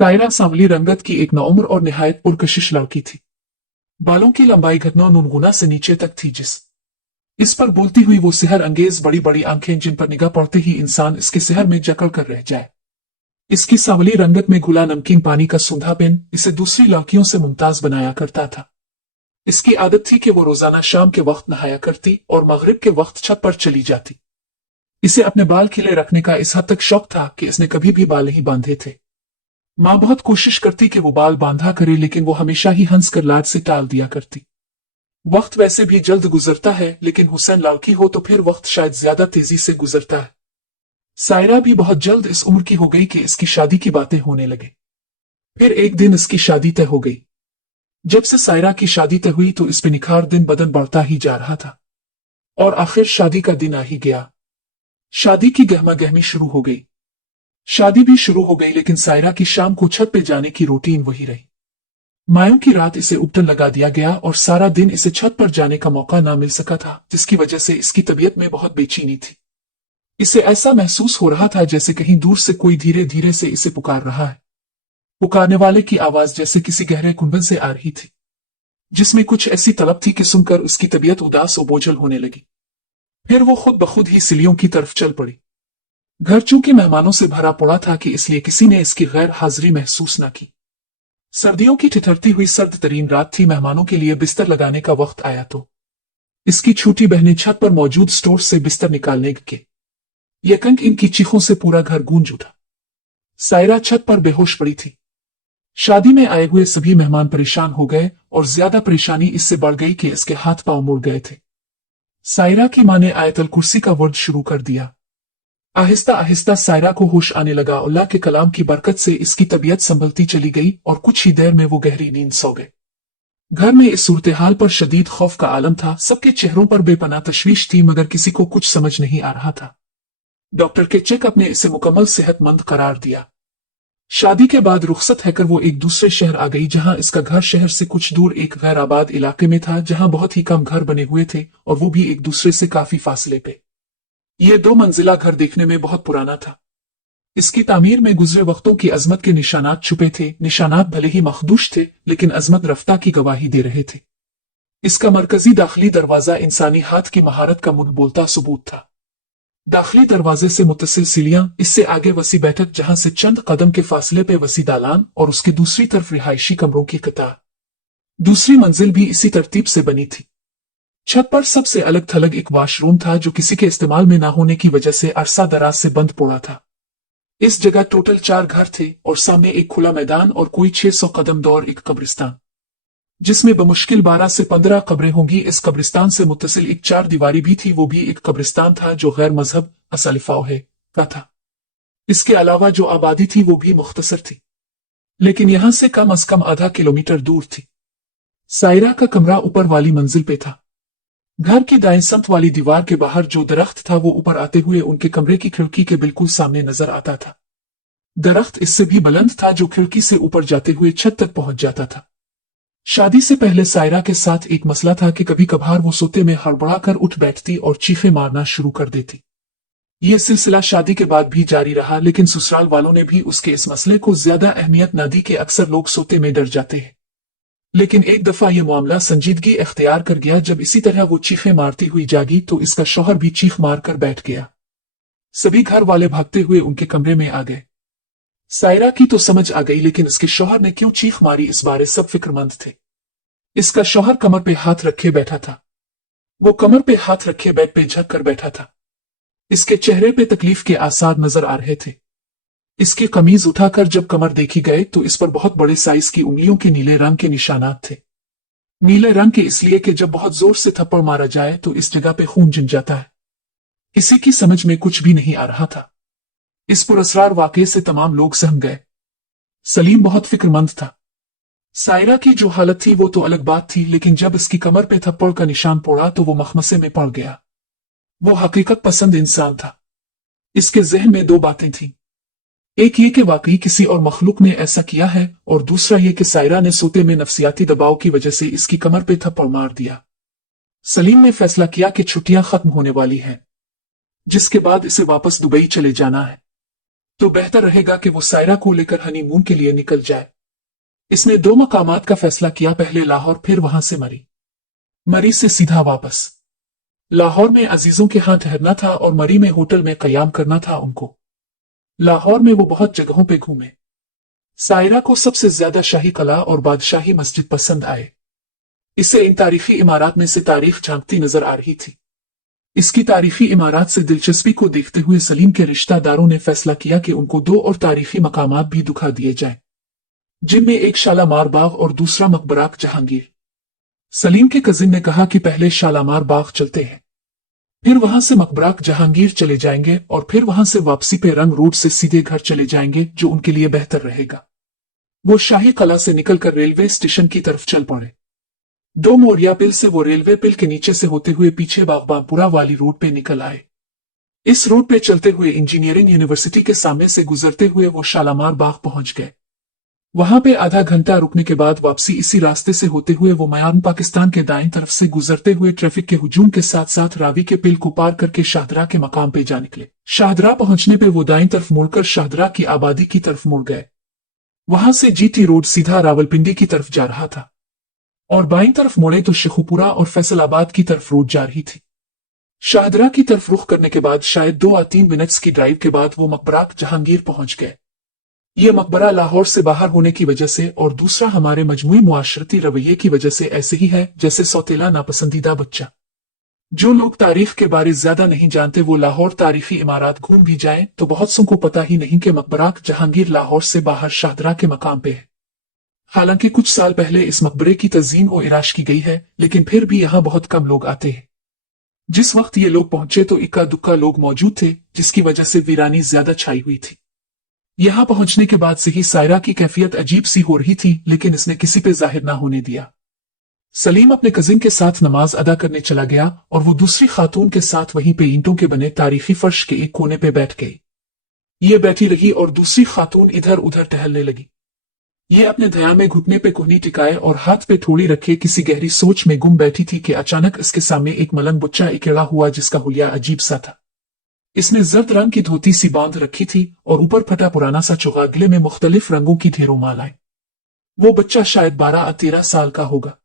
सायरा सांवली रंगत की एक नौउम्र और निहायत पुरकशिश लड़की थी। बालों की लंबाई घटना नुनगुना से नीचे तक थी। इस पर बोलती हुई वो सिहर अंगेज बड़ी बड़ी आंखें जिन पर निगाह पड़ते ही इंसान इसके सिहर में जकड़ कर रह जाए। इसकी सांवली रंगत में घुला नमकीन पानी का सूंधापन इसे दूसरी लड़कियों से मुमताज बनाया करता था। इसकी आदत थी कि वो रोजाना शाम के वक्त नहाया करती और मगरिब के वक्त छत पर चली जाती। इसे अपने बाल खिले रखने का इस हद तक शौक था कि इसने कभी भी बाल नहीं बांधे थे। माँ बहुत कोशिश करती कि वो बाल बांधा करे, लेकिन वो हमेशा ही हंसकर लाड से टाल दिया करती। वक्त वैसे भी जल्द गुजरता है, लेकिन हुसैन लड़की हो तो फिर वक्त शायद ज्यादा तेजी से गुजरता है। सायरा भी बहुत जल्द इस उम्र की हो गई कि इसकी शादी की बातें होने लगे। फिर एक दिन इसकी शादी तय हो गई। जब से सायरा की शादी तय हुई तो इस पे निखार दिन बदन बढ़ता ही जा रहा था और आखिर शादी का दिन आ ही गया। शादी की गहमा गहमी शुरू हो गई। शादी भी शुरू हो गई, लेकिन सायरा की शाम को छत पे जाने की रूटीन वही रही। मायों की रात इसे उपटन लगा दिया गया और सारा दिन इसे छत पर जाने का मौका ना मिल सका था, जिसकी वजह से इसकी तबीयत में बहुत बेचैनी थी। इसे ऐसा महसूस हो रहा था जैसे कहीं दूर से कोई धीरे धीरे से इसे पुकार रहा है। पुकारने वाले की आवाज जैसे किसी गहरे कुंभन से आ रही थी, जिसमें कुछ ऐसी तलब थी कि सुनकर उसकी तबीयत उदास और बोझल होने लगी। फिर वो खुद बखुद ही सिलियों की तरफ चल पड़ी। घर चूंकि मेहमानों से भरा पड़ा था कि इसलिए किसी ने इसकी गैर हाजिरी महसूस न की। सर्दियों की ठिठुरती हुई सर्द तरीन रात थी। मेहमानों के लिए बिस्तर लगाने का वक्त आया तो इसकी छोटी बहनें छत पर मौजूद स्टोर से बिस्तर निकालने के यकंक इनकी चीखों से पूरा घर गूंज उठा। सायरा छत पर बेहोश पड़ी थी। शादी में आए हुए सभी मेहमान परेशान हो गए और ज्यादा परेशानी इससे बढ़ गई कि इसके हाथ पांव मुड़ गए थे। सायरा की मां ने आयतल कुर्सी का वर्द शुरू कर दिया। आहिस्ता आहिस्ता सायरा को होश आने लगा। अल्लाह के कलाम की बरकत से इसकी तबीयत संभलती चली गई और कुछ ही देर में वो गहरी नींद सो गए। घर में इस सूरत हाल पर शदीद खौफ का आलम था। सबके चेहरों पर बेपनाह तशवीश थी, मगर किसी को कुछ समझ नहीं आ रहा था। डॉक्टर के चेकअप ने इसे मुकम्मल सेहतमंद करार दिया। शादी के बाद रुखसत हैकर वो एक दूसरे शहर आ गई, जहां इसका घर शहर से कुछ दूर एक गैर आबाद इलाके में था, जहां बहुत ही कम घर बने हुए थे और वो भी एक दूसरे से काफी फासले पे। ये 2 मंजिला घर देखने में बहुत पुराना था। इसकी तामीर में गुजरे वक्तों की अजमत के निशानात छुपे थे। निशानात भले ही मखदूश थे, लेकिन अजमत रफ्ता की गवाही दे रहे थे। इसका मरकजी दाखिली दरवाजा इंसानी हाथ की महारत का मुंह बोलता सबूत था। दाखिली दरवाजे से मुत्तसिल सीढ़ियां, इससे आगे वसी बैठक, जहां से चंद कदम के फासले पे वसी दालान और उसकी दूसरी तरफ रिहायशी कमरों की कतार। दूसरी मंजिल भी इसी तरतीब से बनी थी। छत पर सबसे अलग थलग एक वॉशरूम था, जो किसी के इस्तेमाल में ना होने की वजह से अरसा दराज से बंद पड़ा था। इस जगह टोटल 4 घर थे और सामने एक खुला मैदान और कोई 600 कदम दूर एक कब्रिस्तान, जिसमें बमुश्किल 12 से 15 कब्रें होंगी। इस कब्रिस्तान से मुत्तसिल एक 4 दीवारी भी थी। वो भी एक कब्रिस्तान था जो गैर मजहब असलिफाओ है का था। इसके अलावा जो आबादी थी वो भी मुख्तसर थी, लेकिन यहां से कम अज कम आधा किलोमीटर दूर थी। सायरा का कमरा ऊपर वाली मंजिल पे था। घर की दाएं समत वाली दीवार के बाहर जो दरख्त था वो ऊपर आते हुए उनके कमरे की खिड़की के बिल्कुल सामने नजर आता था। दरख्त इससे भी बुलंद था, जो खिड़की से ऊपर जाते हुए छत तक पहुंच जाता था। शादी से पहले सायरा के साथ एक मसला था कि कभी कभार वो सोते में हड़बड़ाकर उठ बैठती और चीखें मारना शुरू कर देती। ये सिलसिला शादी के बाद भी जारी रहा, लेकिन ससुराल वालों ने भी उसके इस मसले को ज्यादा अहमियत न दी कि अक्सर लोग सोते में डर जाते हैं। लेकिन एक दफा यह मामला संजीदगी इख्तियार कर गया। जब इसी तरह वो चीखें मारती हुई जागी तो इसका शौहर भी चीख मार कर बैठ गया। सभी घर वाले भागते हुए उनके कमरे में आ गए। सायरा की तो समझ आ गई, लेकिन इसके शौहर ने क्यों चीख मारी इस बारे सब फिक्रमंद थे। इसका शौहर कमर पे हाथ रखे बैठा था। वो कमर पे हाथ रखे बेड पे झक कर बैठा था। इसके चेहरे पे तकलीफ के आसार नजर आ रहे थे। इसकी कमीज उठाकर जब कमर देखी गए तो इस पर बहुत बड़े साइज की उंगलियों के नीले रंग के निशानात थे। नीले रंग के इसलिए कि जब बहुत जोर से थप्पड़ मारा जाए तो इस जगह पे खून जम जाता है। किसी की समझ में कुछ भी नहीं आ रहा था। इस पुरअसरार वाकये से तमाम लोग सहम गए। सलीम बहुत फिक्रमंद था। सायरा की जो हालत थी वो तो अलग बात थी, लेकिन जब इसकी कमर पे थप्पड़ का निशान पड़ा तो वो मखमसे में पड़ गया। वो हकीकत पसंद इंसान था। इसके जहन में 2 बातें थीं। एक ये कि वाकई किसी और मखलूक ने ऐसा किया है, और दूसरा ये कि सायरा ने सोते में नफसियाती दबाव की वजह से इसकी कमर पे थप्पड़ मार दिया। सलीम ने फैसला किया कि छुट्टियां खत्म होने वाली हैं, जिसके बाद इसे वापस दुबई चले जाना है। तो बेहतर रहेगा कि वो सायरा को लेकर हनीमून के लिए निकल जाए। इसने 2 मकामात का फैसला किया, पहले लाहौर फिर वहां से मरी से सीधा वापस। लाहौर में अजीजों के हाथ ठहरना था और मरी में होटल में कयाम करना था उनको। लाहौर में वो बहुत जगहों पे घूमे। सायरा को सबसे ज्यादा शाही कला और बादशाही मस्जिद पसंद आए। इसे इन तारीखी इमारत में से तारीख झांकती नजर आ रही थी। इसकी तारीखी इमारत से दिलचस्पी को देखते हुए सलीम के रिश्तेदारों ने फैसला किया कि उनको 2 और तारीखी मकामात भी दिखा दिए जाएं, जिनमें एक शालामार बाग और दूसरा मकबरा जहांगीर। सलीम के कजिन ने कहा कि पहले शालामार बाग चलते हैं, फिर वहां से मकबरा जहांगीर चले जाएंगे और फिर वहां से वापसी पे रंग रोड से सीधे घर चले जाएंगे, जो उनके लिए बेहतर रहेगा। वो शाही कला से निकलकर रेलवे स्टेशन की तरफ चल पड़े। 2 मोरिया पिल से वो रेलवे पिल के नीचे से होते हुए पीछे बागबानपुरा वाली रोड पे निकल आए। इस रोड पे चलते हुए इंजीनियरिंग यूनिवर्सिटी के सामने से गुजरते हुए वो शालामार बाग पहुंच गए। वहां पे आधा घंटा रुकने के बाद वापसी इसी रास्ते से होते हुए वो म्यान पाकिस्तान के दाईं तरफ से गुजरते हुए ट्रैफिक के हुजूम के साथ साथ रावी के पिल को पार करके शाहदरा के मकाम पे जा निकले। शाहदरा पहुंचने पे वो दाईं तरफ मुड़कर शाहदरा की आबादी की तरफ मुड़ गए। वहां से जीटी रोड सीधा रावलपिंडी की तरफ जा रहा था और बाईं तरफ मुड़े तो शेखुपुरा और फैसलाबाद की तरफ रोड जा रही थी। शाहदरा की तरफ रुख करने के बाद शायद 2 या 3 मिनट्स की ड्राइव के बाद वो मकबरा जहांगीर पहुंच गए। ये मकबरा लाहौर से बाहर होने की वजह से और दूसरा हमारे मजमूई मुआशरती रवैये की वजह से ऐसे ही है जैसे सौतेला नापसंदीदा बच्चा। जो लोग तारीख के बारे ज्यादा नहीं जानते वो लाहौर तारीखी इमारत घूम भी जाएं तो बहुत सौ को पता ही नहीं कि मकबरा जहांगीर लाहौर से बाहर शाहदरा के मकाम पे है। हालांकि कुछ साल पहले इस मकबरे की तज़ीन और इराश की गई है, लेकिन फिर भी यहाँ बहुत कम लोग आते हैं। जिस वक्त ये लोग पहुंचे तो इक्का दुक्का लोग मौजूद थे, जिसकी वजह से वीरानी ज्यादा छाई हुई थी। यहाँ पहुंचने के बाद से ही सायरा की कैफियत अजीब सी हो रही थी, लेकिन इसने किसी पे जाहिर ना होने दिया। सलीम अपने कजिन के साथ नमाज अदा करने चला गया और वो दूसरी खातून के साथ वहीं पे ईंटों के बने तारीखी फर्श के एक कोने पे बैठ गई। ये बैठी रही और दूसरी खातून इधर उधर टहलने लगी। ये अपने ध्यान में घुटने पे कोहनी टिकाए और हाथ पे थोड़ी रखे किसी गहरी सोच में गुम बैठी थी कि अचानक इसके सामने एक मलंग बच्चा इकेड़ा हुआ, जिसका हुलिया अजीब सा था। इसने जर्द रंग की धोती सी बांध रखी थी और ऊपर फटा पुराना सा चोगा, गले में मुख्तलिफ रंगों की ढेरों मालाएं। वो बच्चा शायद 12 या 13 साल का होगा।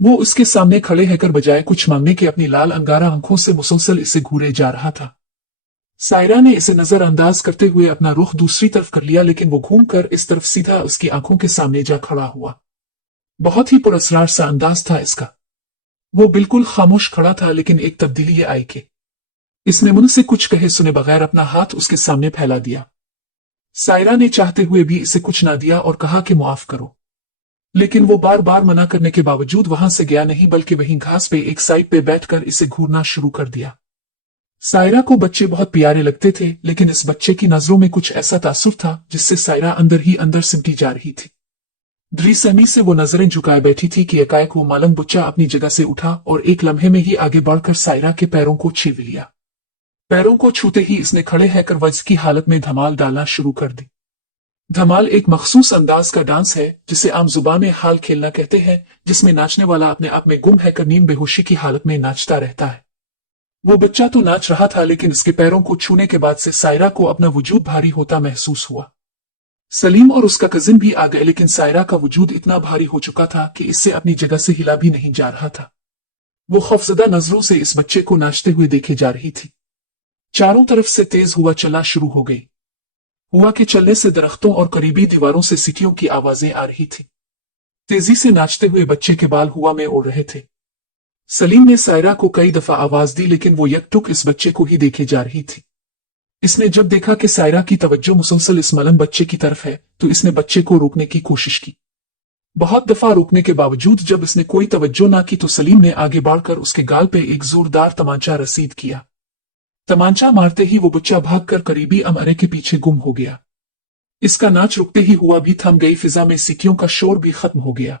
वो उसके सामने खड़े रहकर बजाय कुछ मांगने के अपनी लाल अंगारा आंखों से मुसलसल इसे घूरे जा रहा था। सायरा ने इसे नजरअंदाज करते हुए अपना रुख दूसरी तरफ कर लिया, लेकिन वो घूमकर इस तरफ सीधा उसकी आंखों के सामने जा खड़ा हुआ। बहुत ही पुरस्कार सा अंदाज था इसका। वो बिल्कुल खामोश खड़ा था, लेकिन एक तब्दीली ये आई कि इसने मुंह से कुछ कहे सुने बगैर अपना हाथ उसके सामने फैला दिया। सायरा ने चाहते हुए भी इसे कुछ ना दिया और कहा कि माफ करो, लेकिन वो बार बार मना करने के बावजूद वहां से गया नहीं, बल्कि वहीं घास पे एक साइड पे बैठकर इसे घूरना शुरू कर दिया। सायरा को बच्चे बहुत प्यारे लगते थे, लेकिन इस बच्चे की नजरों में कुछ ऐसा तासुर था जिससे सायरा अंदर ही अंदर सिमटी जा रही थी। द्रिसहमी से वो नजरें झुकाए बैठी थी कि एकाएक वो मालंग बच्चा अपनी जगह से उठा और एक लम्हे में ही आगे बढ़कर सायरा के पैरों को छीन लिया। पैरों को छूते ही इसने खड़े रहकर वज्र की हालत में धमाल डालना शुरू कर दी। धमाल एक मखसूस अंदाज का डांस है जिसे आम जुबान में हाल खेलना कहते हैं, जिसमें नाचने वाला अपने आप में गुम है कर नीम बेहोशी की हालत में नाचता रहता है। वो बच्चा तो नाच रहा था, लेकिन इसके पैरों को छूने के बाद से सायरा को अपना वजूद भारी होता महसूस हुआ। सलीम और उसका कजिन भी आ गए, लेकिन सायरा का वजूद इतना भारी हो चुका था कि इससे अपनी जगह से हिला भी नहीं जा रहा था। वो खौफजदा नजरों से इस बच्चे को नाचते हुए देखे जा रही थी। चारों तरफ से तेज हुआ चलना शुरू हो गई। हुआ के चलने से दरख्तों और करीबी दीवारों से सीटियों की आवाजें आ रही थी। तेजी से नाचते हुए बच्चे के बाल हुआ में उड़ रहे थे। सलीम ने सायरा को कई दफा आवाज दी, लेकिन वो यकटुक इस बच्चे को ही देखे जा रही थी। इसने जब देखा कि सायरा की तवज्जो मुसलसल इस मलंग बच्चे की तरफ है, तो इसने बच्चे को रोकने की कोशिश की। बहुत दफा रोकने के बावजूद जब इसने कोई तवज्जो ना की तो सलीम ने आगे बढ़कर उसके गाल पे एक जोरदार तमांचा रसीद किया। तमांचा मारते ही वो बच्चा भागकर करीबी अमरे के पीछे गुम हो गया। इसका नाच रुकते ही हुआ भी थम गई। फिजा में सीटियों का शोर भी खत्म हो गया।